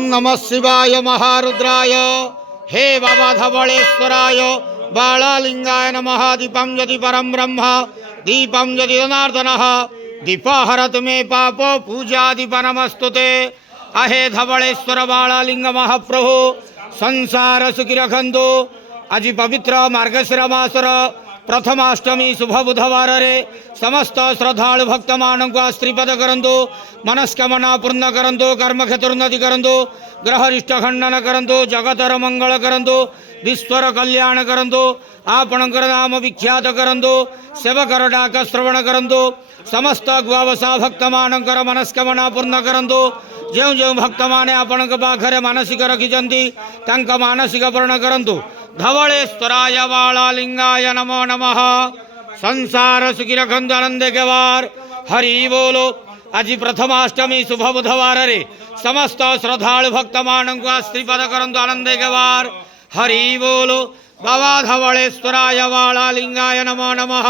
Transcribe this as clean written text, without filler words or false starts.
ओम नमः शिवाय महारुद्राय हे बाबा धवलेश्वराय बालालिंगाय नमः। दीपं यदि परम ब्रह्म दीपं यदि जनार्दनः दीपहरतु मे पापो पूजादि परमस्तुते। अहे धवलेश्वर बालालिंग महाप्रभु संसार सुखी रखंतु। आज पवित्र मार्गशीर मासर प्रथमाष्टमी शुभ बुधवार रे समस्त श्रद्धालु भक्त मानक आश्रीपद करंतु, मनस्कामना पूर्ण करंतु, कर्म क्षेत्रोन्नति करंतु, ग्रहरिष्ट खंडन करंतु, जगतर मंगल करंतु, विश्वर कल्याण करंतु, आपणकर नाम विख्यात करंतु, सेवकर डाक श्रवण करंतु, समस्त गुआवसा भक्त मानकर मनस्कामना पूर्ण करंतु। जो जो भक्त माने आपणक पाखरे मानसिक रखिछंती तांका मानसिक पूर्ण करंतु। धवलेश्वराय बालालिंगाय नमो नमः। संसार सुखी रखंतु आनंद के वार हरि बोलो। आज प्रथमाष्टमी शुभ बुधवार रे समस्त श्रद्धालु भक्त मानक आश्रीपद करंतु आनंद के वार हरि बोलो। बाबा धवलेश्वराय बालालिंगाय नमो नमः।